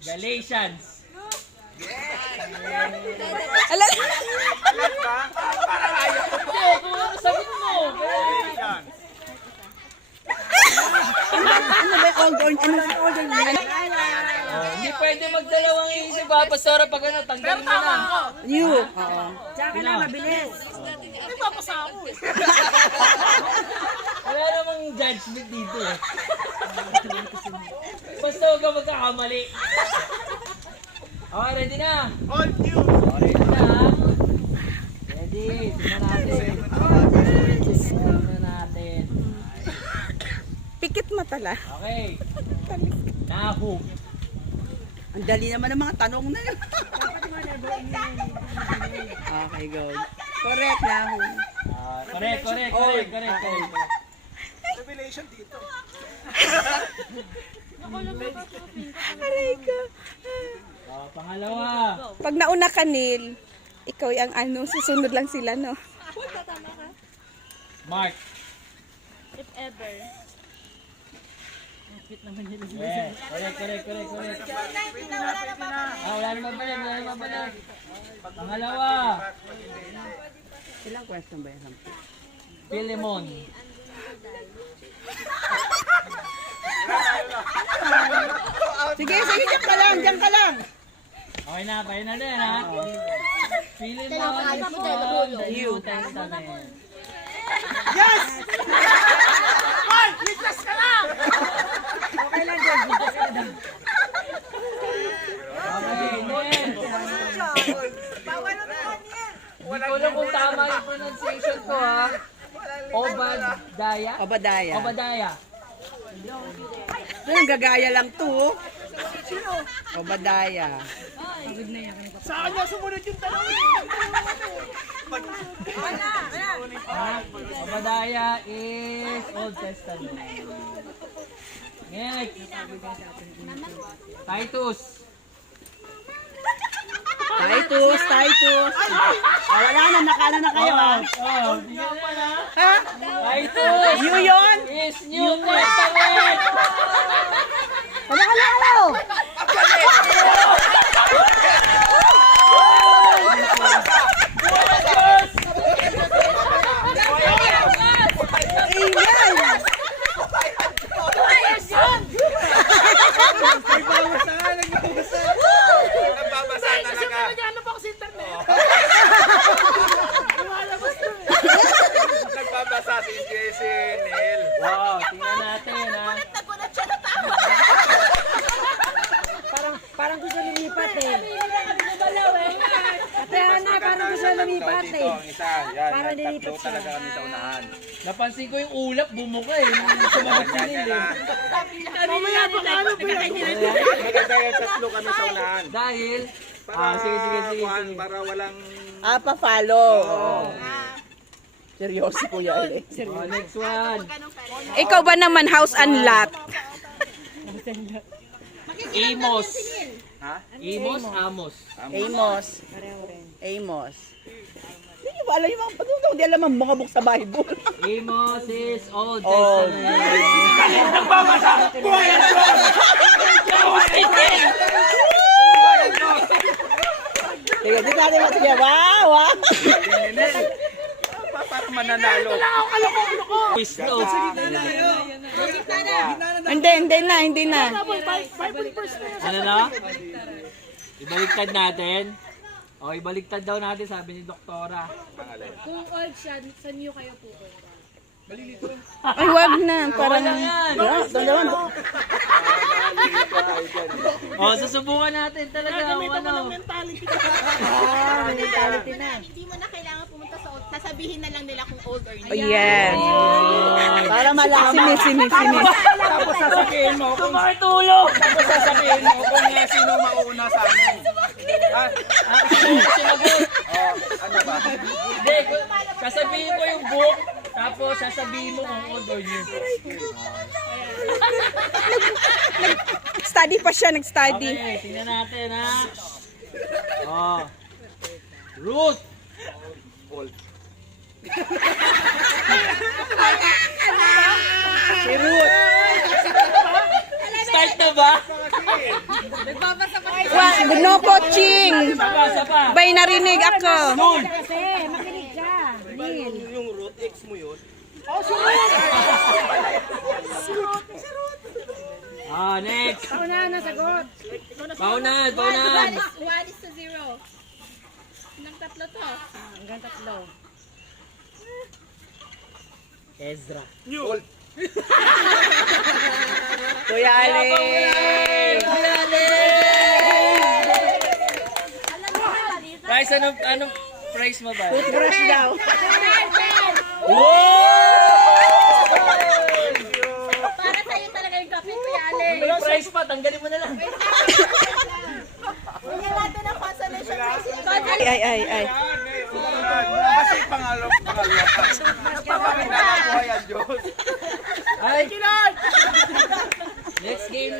Galatians. Ala. Hindi, kung ano sagot mo. Ano ba yung old or Hindi pwede magdalawang isip ha. Pastora pag ano, tanggalin mo na. new? Tsaka na, mabilis. Wala namang judgment dito eh. Basta huwag ka magkakamali. Okay, ready na? Okay, ready na ha? Ready, tingnan natin. Tingnan natin. Pikit matala. Okay. Nahum. Ang dali naman ng mga tanong na yun. Okay, go. Correct na. Correct. Revelation dito. Aray ko. Pangalawa. Pag nauna ka, Neil, ikaw yung ano, susunod lang sila, no? Mark. If ever. Yeah. Correct. Wala naman balik. Pangalawa. Ilang question ba yan? Pilemon. Sige, dyan ka lang. Okay na din ha. Pilemon is from the New Testament. Yes! Hoy! Ligtas ka na! Okay lang, George. Okay, next. Hindi ko alam kung tama yung pronunciation ko ha. Obadaya? Obadaya. Ang gagaya lang to. Obadaya. Sa kanya sumunod yung tanong. Obadaya is Old Testament. Next. Titus. Wala na, nakano na kayo, ha? Bigyan mo na. Ha? Titus New yun? is New Testament. Ano? Amen! Nagbabasa talaga. Nagbabasa si Neil. Wow, tingnan natin ha. Parang gusto lumipat eh. Kaya na, parang gusto lumipat Dito, eh. ang isa. Yan, Para tatlo nilipat siya. talaga kami sa unahan. Napansin ko yung ulap bumuka eh. Nung sumagot si Neil eh. Mamaya pa ka, ano ba yan? Maganda yung tatlo kami sa unahan. Dahil, Para, sige. Para walang... Pa-follow. Seryoso po yan eh. Next one. Ikaw ba naman house and lot? Amos. Ha? Amos. Amos. Hindi nyo ba alam yung mga patunaw? Hindi alam ang mga book sa Bible. Amos is Old Old. Testament. Nagbabasa! Buhay ang Diyos! Sige, di natin matigyan. Wow! Neil, para mananalo. Quiz to. Hindi na. Ano na? Ibaliktad natin. O, ibaliktad daw natin, sabi ni Doktora. Kung old siya, sa new kayo po. Ay, wag na. Parang... Wala yan. O, susubukan natin talaga. Ano? Mentality na. Hindi mo na kailangan pumunta sa old. Sasabihin na lang nila kung old or new. Oh, yes. Para malaman. Sinis. Tapos sasabihin mo kung... Tumakitulog! Tapos sasabihin mo kung sino mauna sa amin. Sinagot. Ano ba? Hindi, sasabihin ko yung book, tapos sasabihin mo kung old or new. Study pa siya, nag-study. Okay, tingnan natin ha. Oh. Ruth. Old. Si Ruth. Nag-start na ba? No coaching. Isa pa. Bay narinig ako. Kasi, makinig ka. Yung root X mo yun. Next. Paunahan na sagot. Paunan. One is to 0. Nang tatlo to. Hanggang tatlo. Ezra. Gold. Kuya Aling! Price, anong price mo ba? Crush daw. Para sa'yo talaga yung kape, Kuya Ale. May price pa, tanggalin mo na lang. Bigyan natin ng consolation prize. Ay. Kasi pangalawa ka. Napapakilala ko yan, Diyos. Ay, next game.